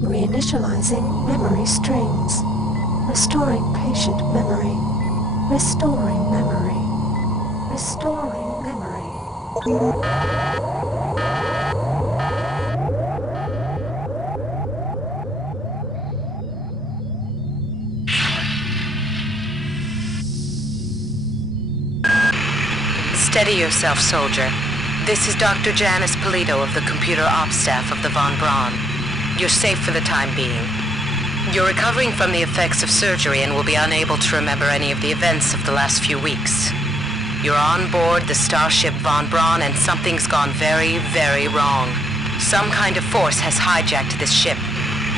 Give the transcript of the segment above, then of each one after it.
Reinitializing memory streams. Restoring patient memory. Restoring memory. Restoring memory. Steady yourself, soldier. This is Dr. Jenice Polito of the computer ops staff of the Fon Braunom. You're safe for the time being. You're recovering from the effects of surgery and will be unable to remember any of the events of the last few weeks. You're on board the starship Fon Braunom and something's gone very, very wrong. Some kind of force has hijacked this ship.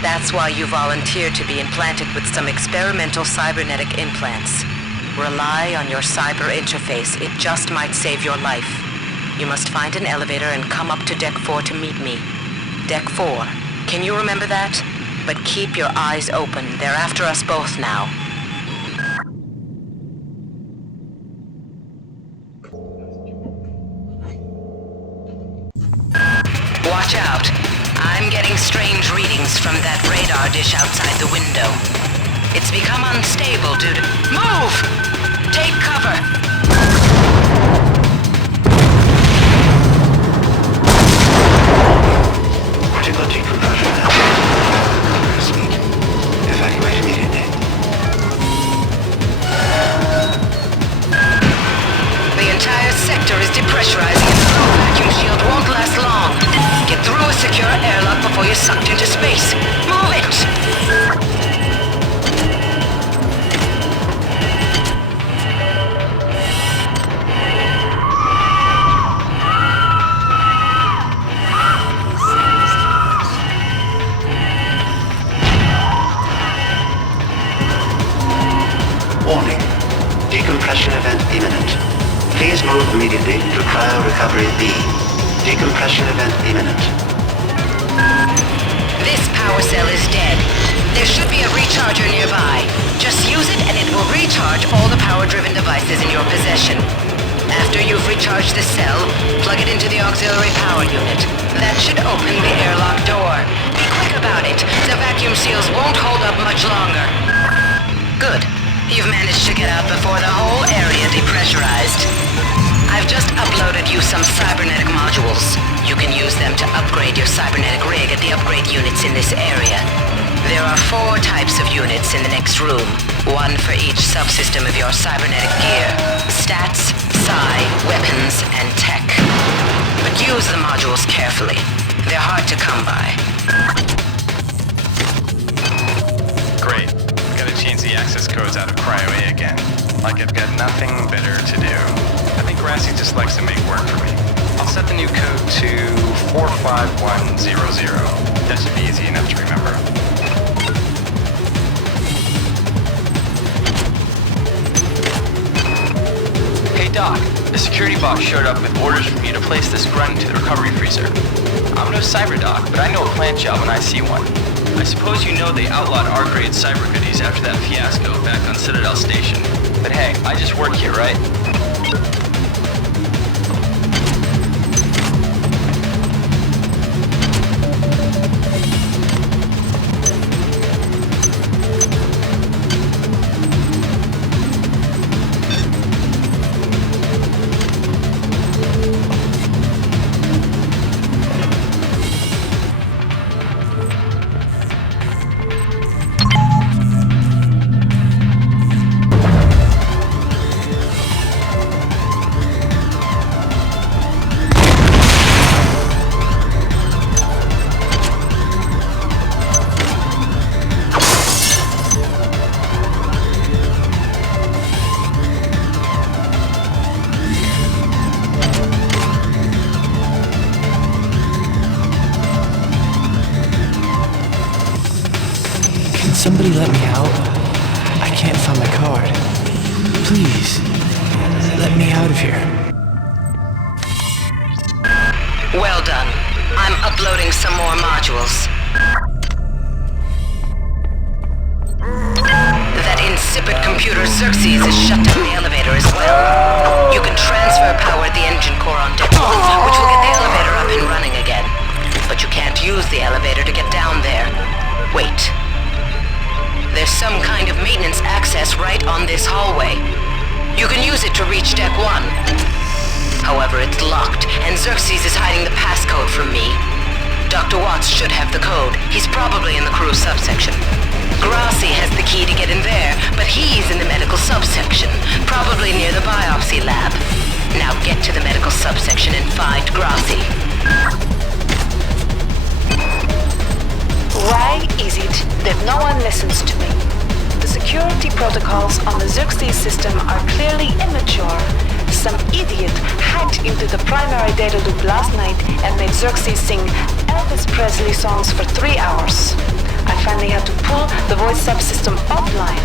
That's why you volunteered to be implanted with some experimental cybernetic implants. Rely on your cyber interface. It just might save your life. You must find an elevator and come up to Deck 4 to meet me. Deck 4. Can you remember that? But keep your eyes open. They're after us both now. Watch out. I'm getting strange readings from that radar dish outside the window. It's become unstable due to... Move! Take cover! Critical decompression. Evacuate immediately. The entire sector is depressurizing and the low vacuum shield won't last long. Get through a secure airlock before you're sucked into space. Move it! Warning. Decompression event imminent. Please move immediately to cryo recovery B. Decompression event imminent. This power cell is dead. There should be a recharger nearby. Just use it and it will recharge all the power-driven devices in your possession. After you've recharged the cell, plug it into the auxiliary power unit. That should open the airlock door. Be quick about it. The vacuum seals won't hold up much longer. Good. You've managed to get out before the whole area depressurized. I've just uploaded you some cybernetic modules. You can use them to upgrade your cybernetic rig at the upgrade units in this area. There are 4 types of units in the next room, one for each subsystem of your cybernetic gear. Stats, psi, weapons, and tech. But use the modules carefully. They're hard to come by. Great. Gotta change the access codes out of Cryo A again. Like I've got nothing better to do. I think Grassy just likes to make work for me. I'll set the new code to 45100. That should be easy enough to remember. Hey Doc, a security box showed up with orders from you to place this grunt into the recovery freezer. I'm no cyber doc, but I know a plant job when I see one. I suppose you know they outlawed R-grade cyber goodies after that fiasco back on Citadel Station. But hey, I just work here, right? somebody let me out? I can't find my card. Please, let me out of here. Well done. I'm uploading some more modules. That insipid computer Xerxes is shut down the elevator as well. You can transfer power at the engine core on deck 1, which will get the elevator up and running again. But you can't use the elevator to get down there. Wait. There's some kind of maintenance access right on this hallway. You can use it to reach deck 1. However, it's locked, and Xerxes is hiding the passcode from me. Dr. Watts should have the code. He's probably in the crew subsection. Grassi has the key to get in there, but he's in the medical subsection, probably near the biopsy lab. Now get to the medical subsection and find Grassi. Why is it that no one listens to me? The security protocols on the Xerxes system are clearly immature. Some idiot hacked into the primary data loop last night and made Xerxes sing Elvis Presley songs for 3 hours. I finally had to pull the voice subsystem offline.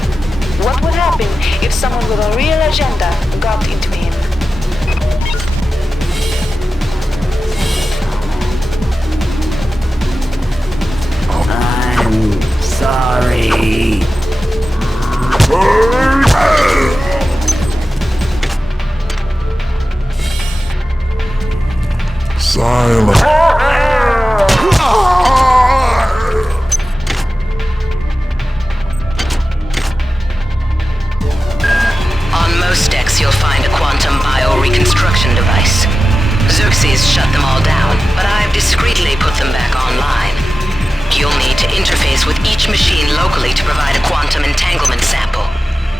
What would happen if someone with a real agenda got into him? I'm sorry. Silent. On most decks, you'll find a quantum bioreconstruction device. Xerxes shut them all down, but I've discreetly put them back online. You'll need to interface with each machine locally to provide a quantum entanglement sample.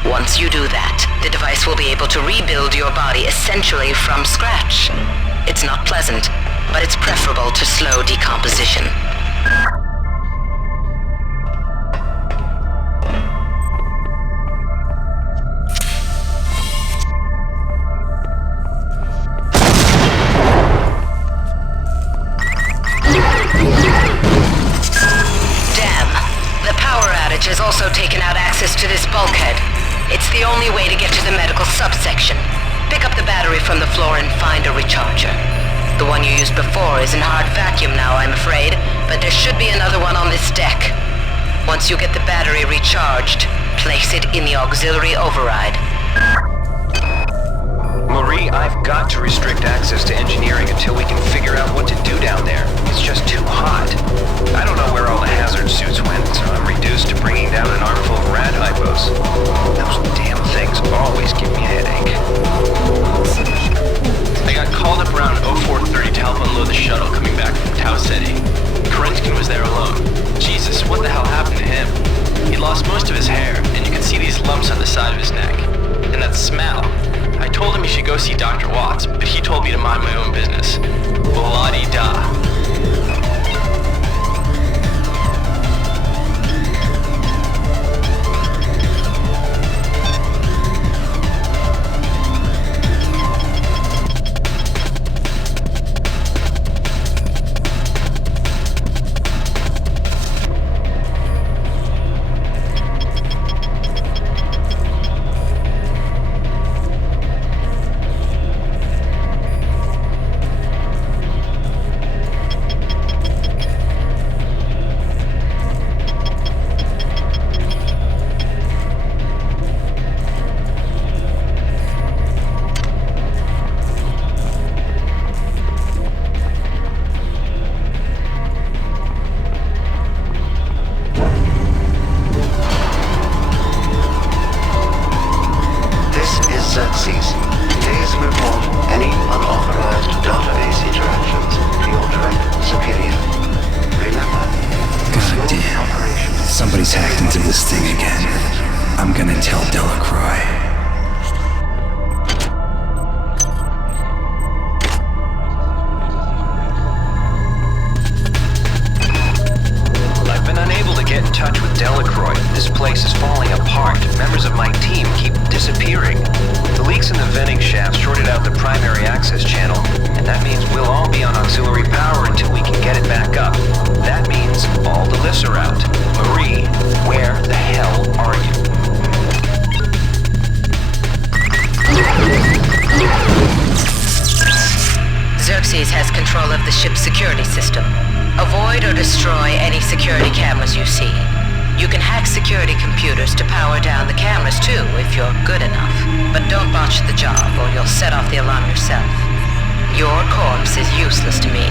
Once you do that, the device will be able to rebuild your body essentially from scratch. It's not pleasant, but it's preferable to slow decomposition. Has also taken out access to this bulkhead. It's the only way to get to the medical subsection. Pick up the battery from the floor and find a recharger. The one you used before is in hard vacuum now, I'm afraid, but there should be another one on this deck. Once you get the battery recharged, place it in the auxiliary override. Marie, I've got to restrict access to engineering until we can figure out what to do down there. It's just too hot. I don't know where all the hazard suits went, so I'm reduced to bringing down an armful of rad hypos. Those damn things always give me a headache. I got called up around 0430 to help unload the shuttle coming back from Tau City. Karinskin was there alone. Jesus, what the hell happened to him? He lost most of his hair, and you can see these lumps on the side of his neck. And that smell. I told him he should go see Dr. Watts, but he told me to mind my own business. La-di-da. Somebody's hacked into this thing again. I'm gonna tell Delacroix. I've been unable to get in touch with Delacroix. This place is falling apart. Members of my team keep disappearing. The leaks in the venting shaft shorted out the primary access channel, and that means we'll all be on auxiliary power until we can get it back up. That means all the lifts are out. Marie, where the destroy any security cameras you see. You can hack security computers to power down the cameras too, if you're good enough. But don't botch the job, or you'll set off the alarm yourself. Your corpse is useless to me.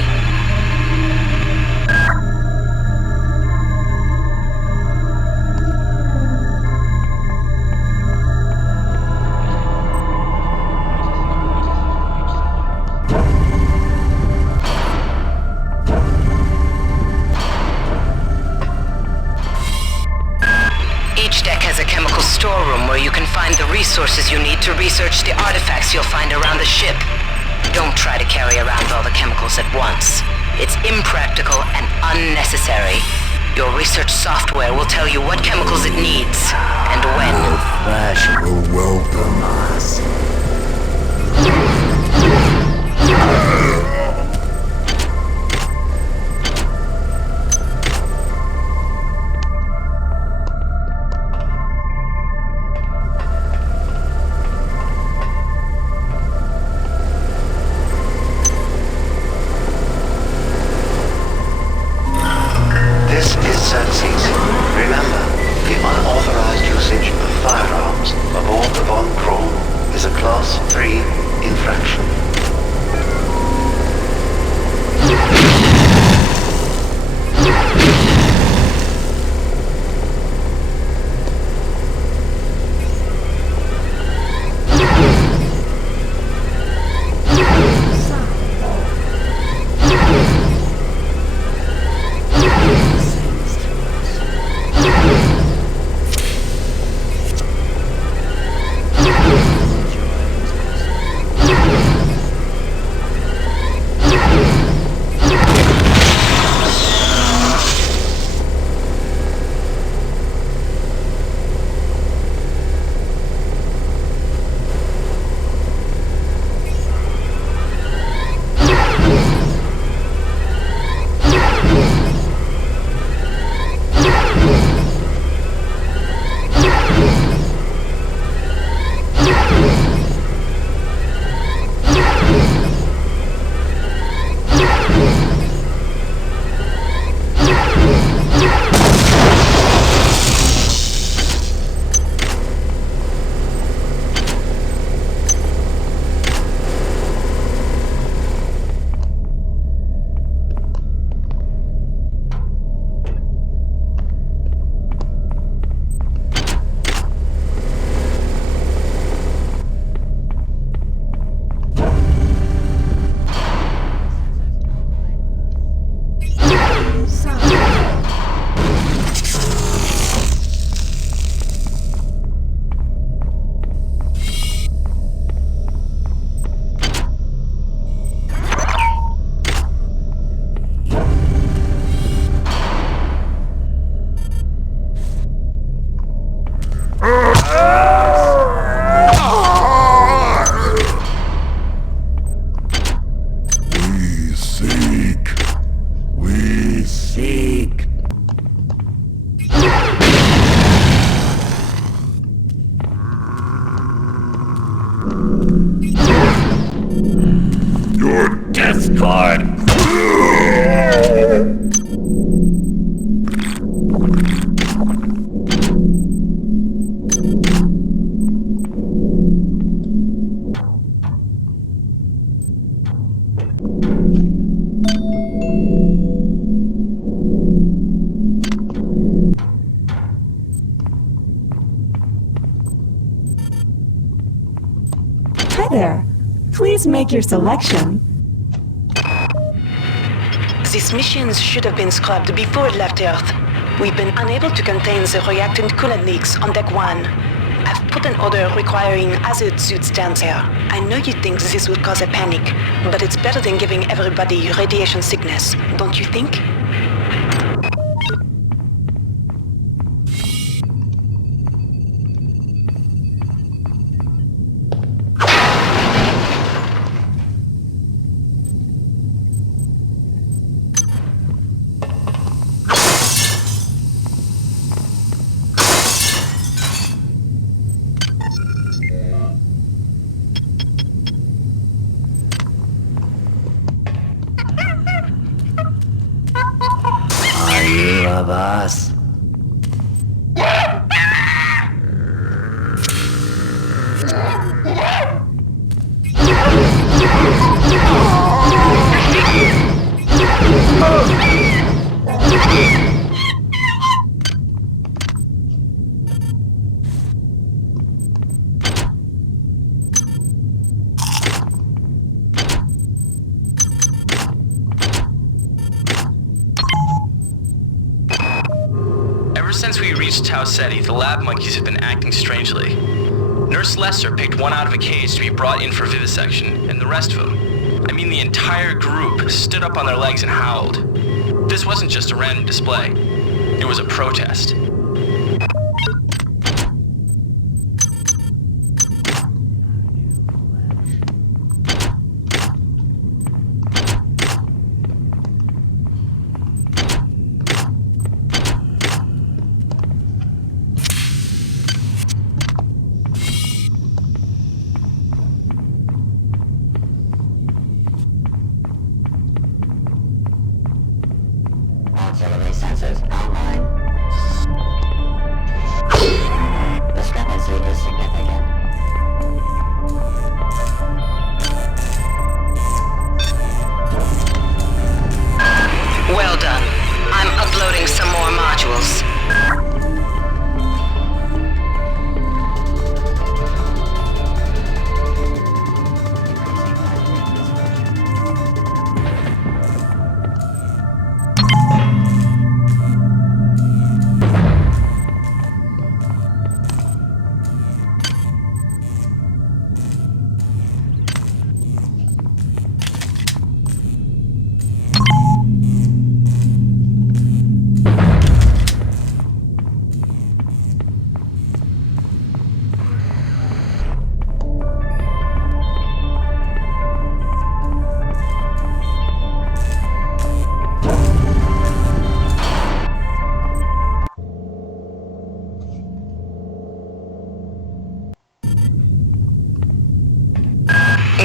Storeroom where you can find the resources you need to research the artifacts you'll find around the ship. Don't try to carry around all the chemicals at once. It's impractical and unnecessary. Your research software will tell you what chemicals it needs and when. The flesh will welcome us. Hi there. Please make your selection. These missions should have been scrubbed before it left Earth. We've been unable to contain the reactant coolant leaks on Deck 1. I've put an order requiring hazard suits down there. I know you think this would cause a panic, but it's better than giving everybody radiation sickness, don't you think? of us. Since we reached Tau Ceti, the lab monkeys have been acting strangely. Nurse Lesser picked one out of a cage to be brought in for vivisection, and the rest of them, I mean the entire group, stood up on their legs and howled. This wasn't just a random display. It was a protest. Sensors online. Discrepancy is significant. Well done. I'm uploading some more modules.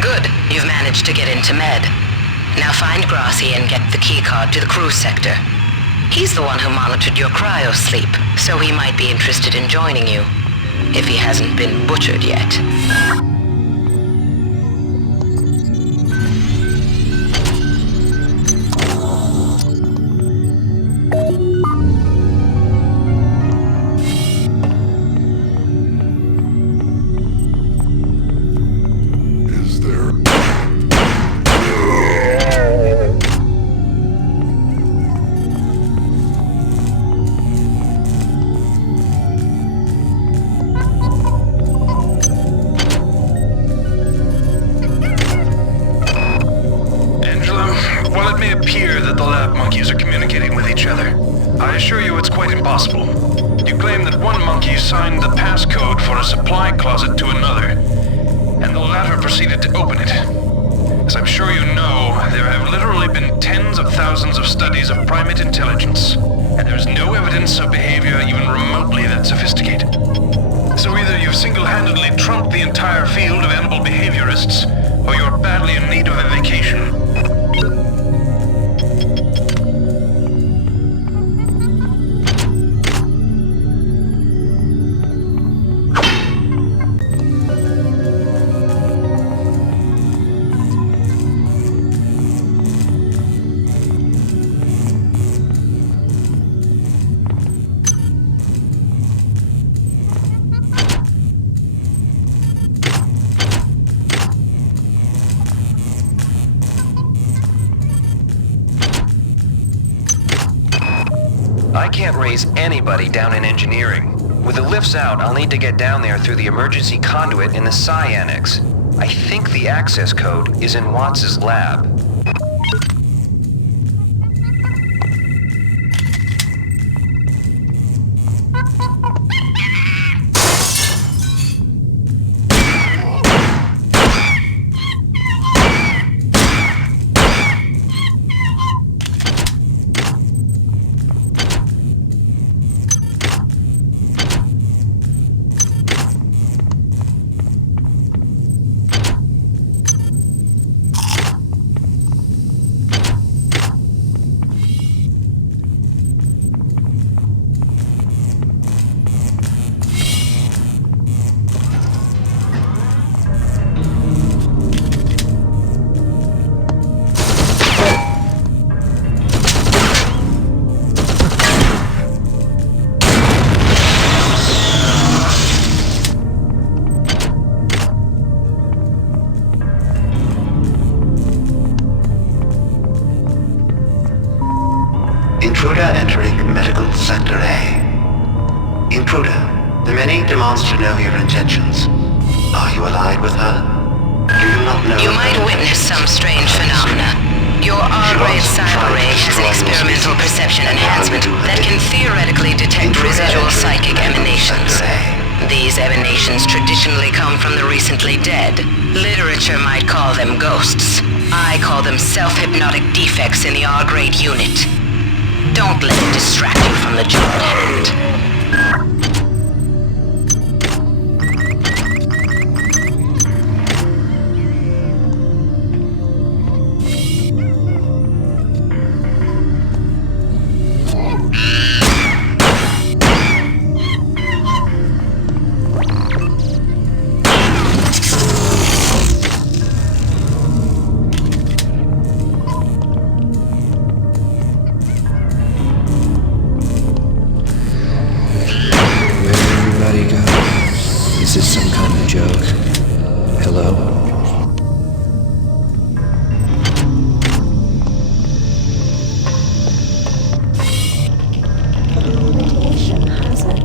Good. You've managed to get into Med. Now find Grassi and get the keycard to the cruise sector. He's the one who monitored your cryo-sleep, so he might be interested in joining you, if he hasn't been butchered yet. I assure you it's quite impossible. You claim that one monkey signed the passcode for a supply closet to another, and the latter proceeded to open it. As I'm sure you know, there have literally been tens of thousands of studies of primate intelligence, and there's no evidence of behavior even remotely that sophisticated. So either you've single-handedly trumped the entire field of animal behaviorists, or you're badly in need of a vacation. I can't raise anybody down in engineering. With the lifts out, I'll need to get down there through the emergency conduit in the Psi Annex. I think the access code is in Watts' lab. Intruder entering medical sector A. Intruder, the many demands to know your intentions. Are you allied with her? Do you not know? You might witness some strange phenomena. Your R-grade cyber ray has an experimental perception enhancement that can theoretically detect residual psychic emanations. These emanations traditionally come from the recently dead. Literature might call them ghosts. I call them self-hypnotic defects in the R-grade unit. Don't let it distract you from the job at hand. Is this some kind of joke? Hello? Radiation hazard.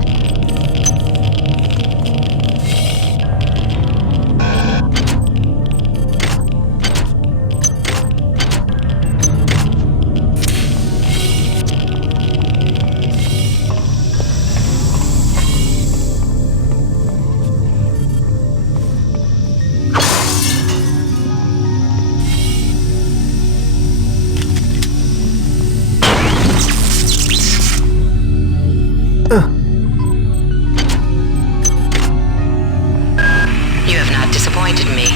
You have not disappointed me.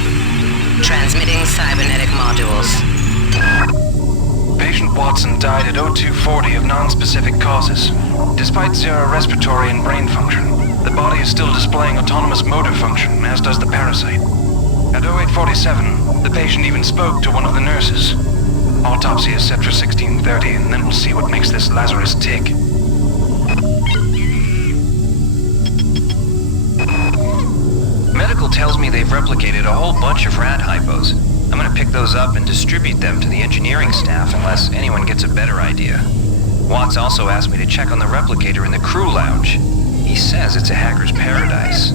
Transmitting cybernetic modules. Patient Watson died at 0240 of non-specific causes. Despite zero respiratory and brain function, the body is still displaying autonomous motor function, as does the parasite. At 0847, the patient even spoke to one of the nurses. Autopsy is set for 1630, and then we'll see what makes this Lazarus tick. Medical tells me they've replicated a whole bunch of rad hypos. I'm gonna pick those up and distribute them to the engineering staff unless anyone gets a better idea. Watts also asked me to check on the replicator in the crew lounge. He says it's a hacker's paradise.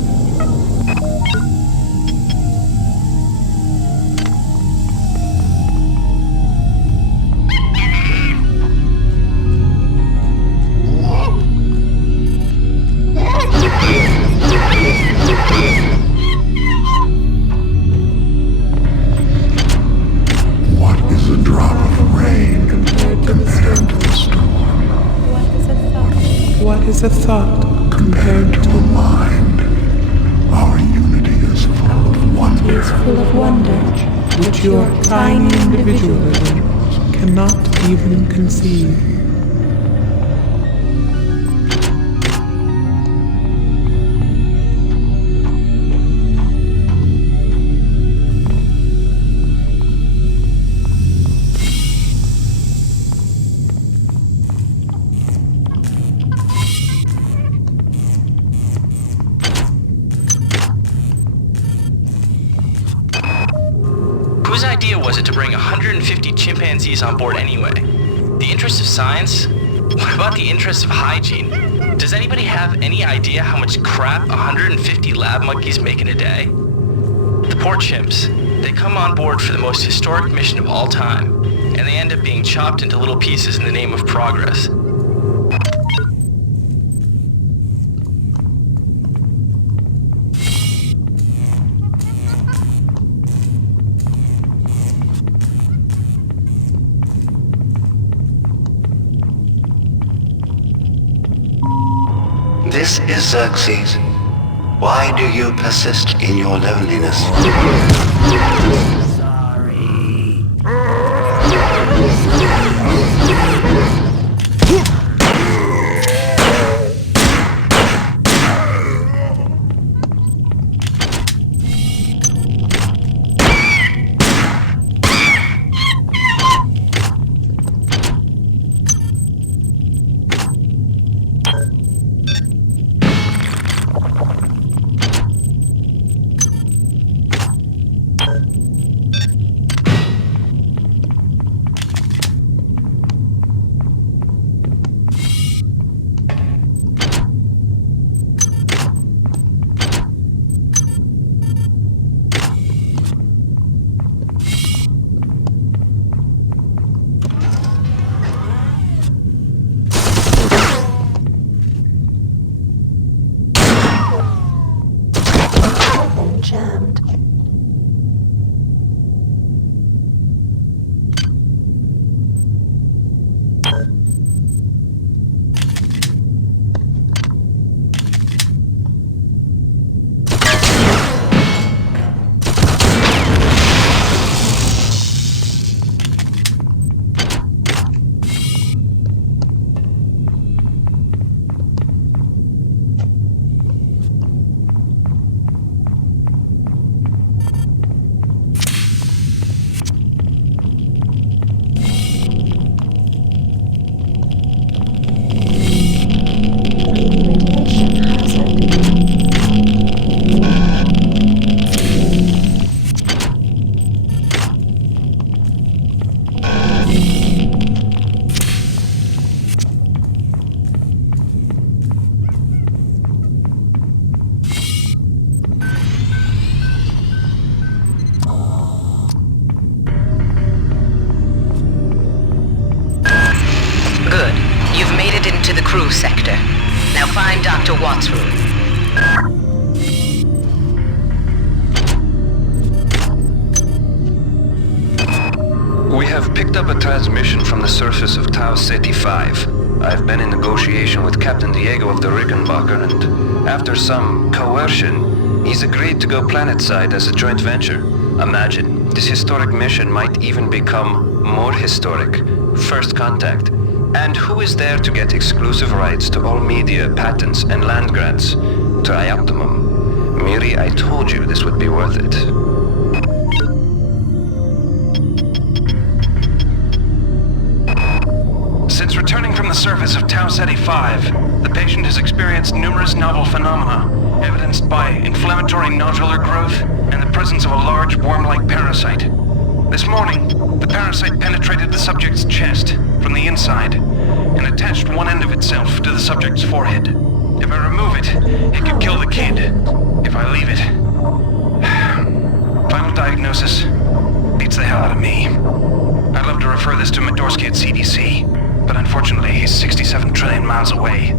What is a thought compared to a mind? Our unity is full of wonder. Is full of wonder, which your tiny individualism cannot even conceive. Whose idea was it to bring 150 chimpanzees on board anyway? The interest of science? What about the interest of hygiene? Does anybody have any idea how much crap 150 lab monkeys make in a day? The poor chimps. They come on board for the most historic mission of all time, and they end up being chopped into little pieces in the name of progress. This is Xerxes. Why do you persist in your loneliness? to the crew sector. Now find Dr. Watt's room. We have picked up a transmission from the surface of Tau Ceti 5. I've been in negotiation with Captain Diego of the Rickenbacker, and after some coercion, he's agreed to go planetside as a joint venture. Imagine, this historic mission might even become more historic. First contact. And who is there to get exclusive rights to all media, patents, and land grants? Trioptimum. Miri, I told you this would be worth it. Since returning from the surface of Tau Ceti 5, the patient has experienced numerous novel phenomena, evidenced by inflammatory nodular growth and the presence of a large worm-like parasite. This morning, the parasite penetrated the subject's chest from the inside and attached one end of itself to the subject's forehead. If I remove it, it could kill the kid. If I leave it... Final diagnosis beats the hell out of me. I'd love to refer this to Medorsky at CDC, but unfortunately he's 67 trillion miles away.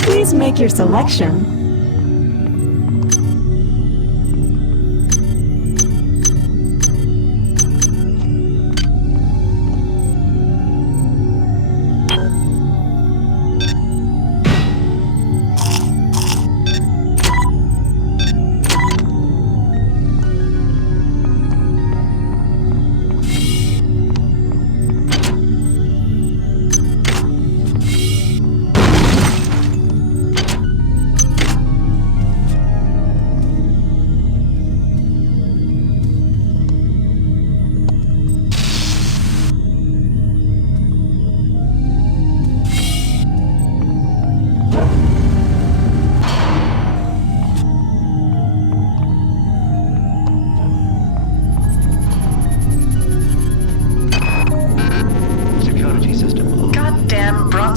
Please make your selection.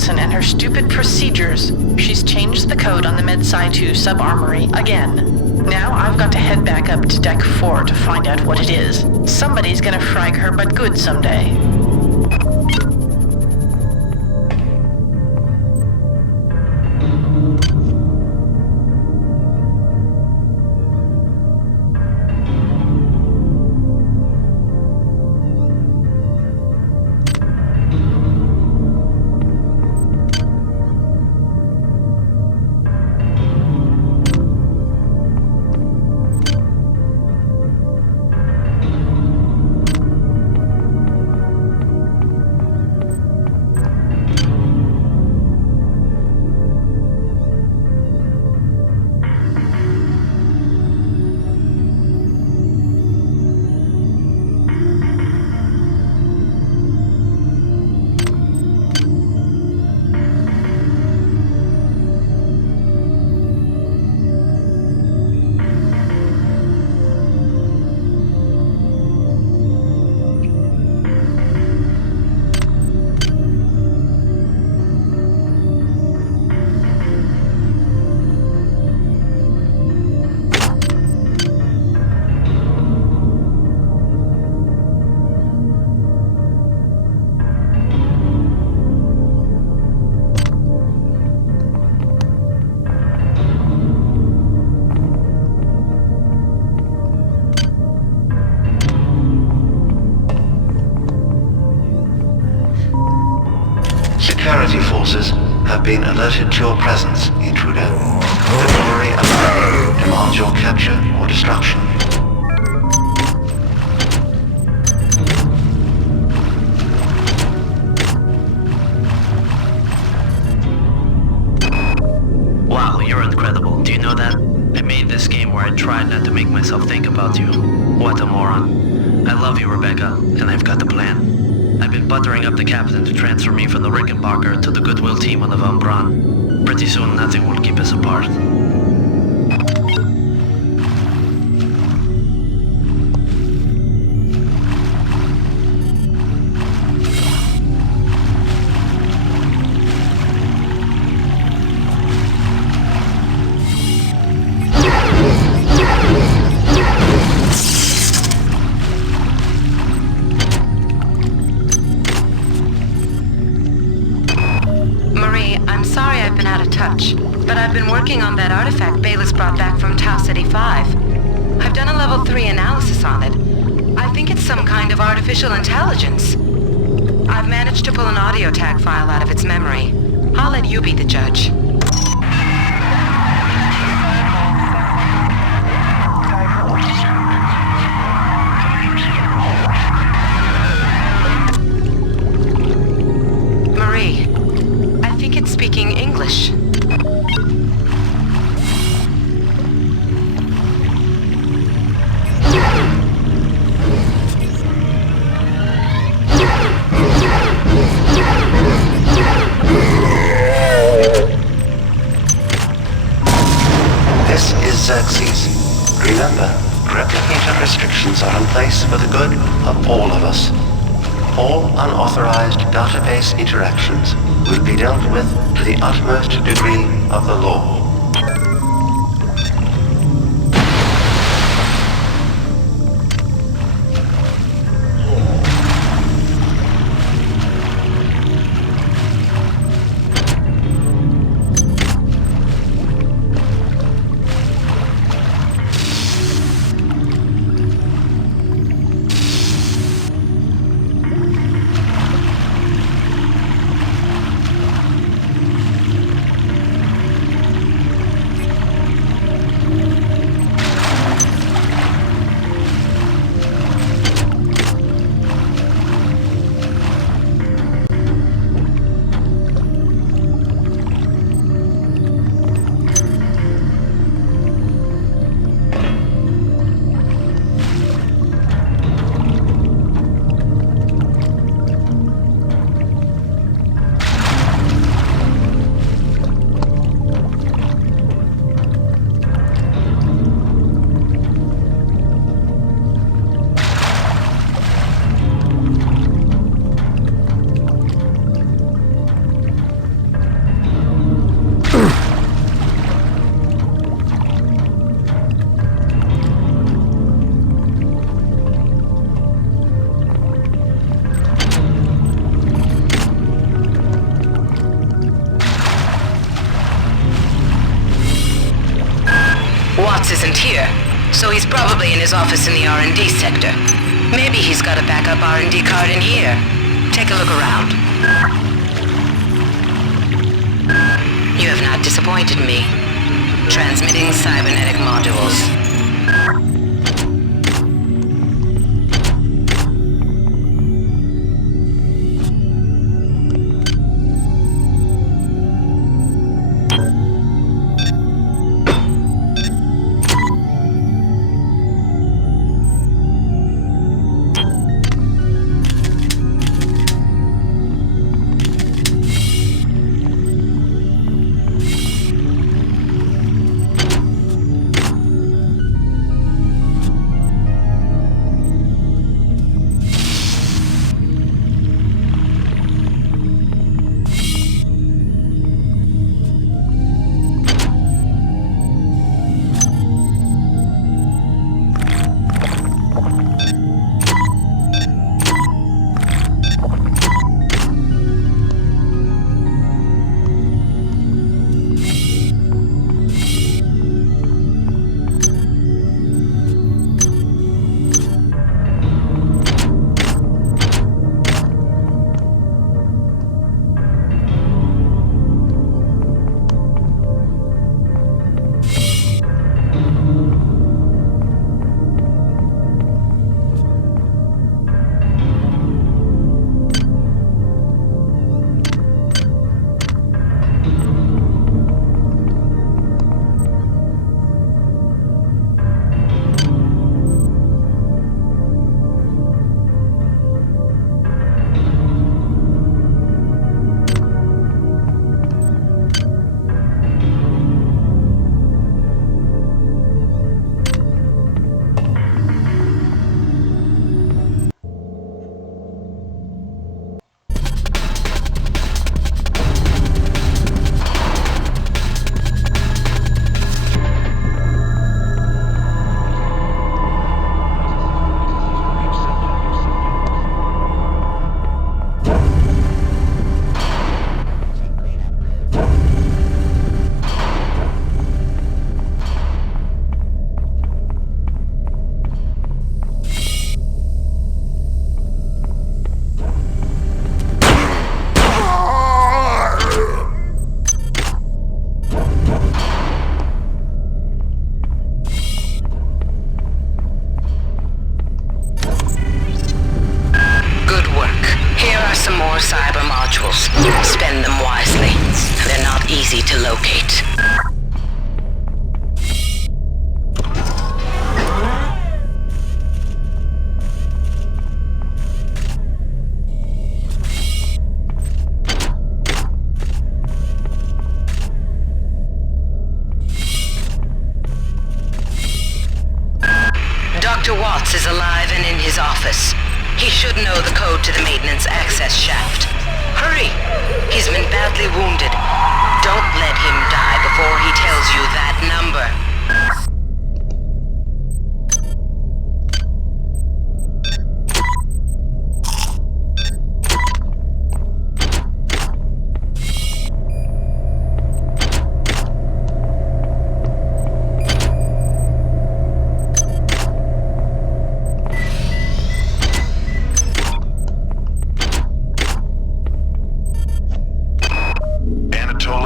And her stupid procedures. She's changed the code on the Med-Sci 2 sub-armory again. Now I've got to head back up to Deck 4 to find out what it is. Somebody's gonna frag her but good someday. Security forces have been alerted to your presence, intruder. The glory of life demands your capture or destruction. Wow, you're incredible. Do you know that? I made this game where I tried not to make myself think about you. What a moron. I love you, Rebecca, and I've got the plan. I've been buttering up the captain to transfer me from the Rickenbacker to the Goodwill team on the Von Braun. Pretty soon nothing will keep us apart. But I've been working on that artifact Bayless brought back from Tau City 5. I've done a level 3 analysis on it. I think it's some kind of artificial intelligence. I've managed to pull an audio tag file out of its memory. I'll let you be the judge. Marie, I think it's speaking English. Remember, replicator restrictions are in place for the good of all of us. All unauthorized database interactions will be dealt with to the utmost degree of the law. Isn't here, so he's probably in his office in the R&D sector. Maybe he's got a backup R&D card in here. Take a look around. You have not disappointed me. Transmitting cybernetic modules. boss is alive and in his office. He should know the code to the maintenance access shaft. Hurry! He's been badly wounded. Don't let him die before he tells you that number.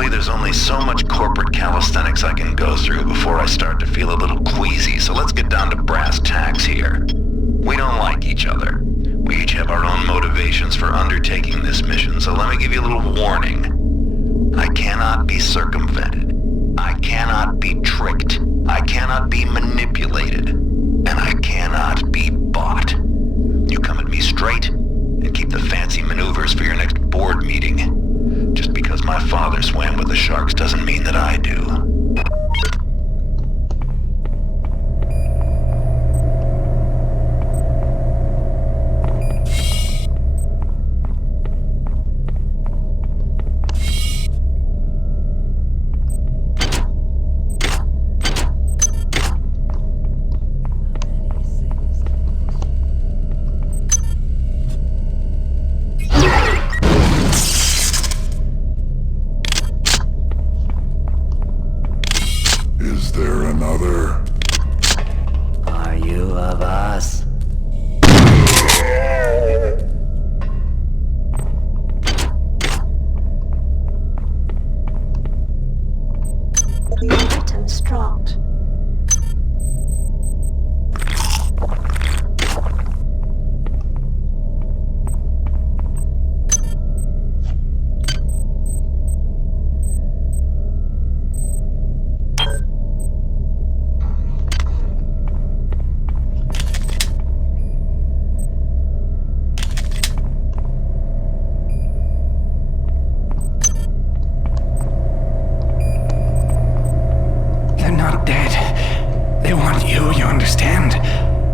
There's only so much corporate calisthenics I can go through before I start to feel a little queasy, so let's get down to brass tacks here. We don't like each other. We each have our own motivations for undertaking this mission, so let me give you a little warning. I cannot be circumvented. I cannot be tricked. I cannot be manipulated. And I cannot be bought. You come at me straight, and keep the fancy maneuvers for your next board meeting. Just because my father swam with the sharks doesn't mean that I do. Are you of us? Items dropped.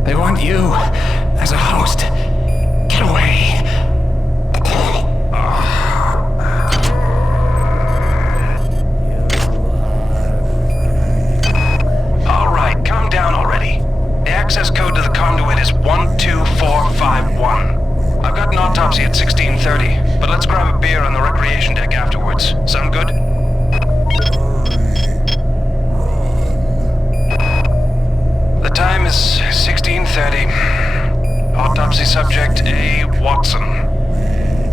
They want you as a host. Get away. All right, calm down already. The access code to the conduit is 12451. I've got an autopsy at 16:30, but let's grab a beer on the recreation deck afterwards. Sound good? The time is 16:30. Autopsy subject A. Watson.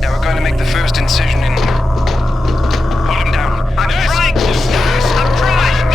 Now we're going to make the first incision in... Hold him down. I'm trying! I'm trying!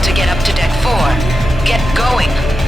to get up to deck 4. Get going.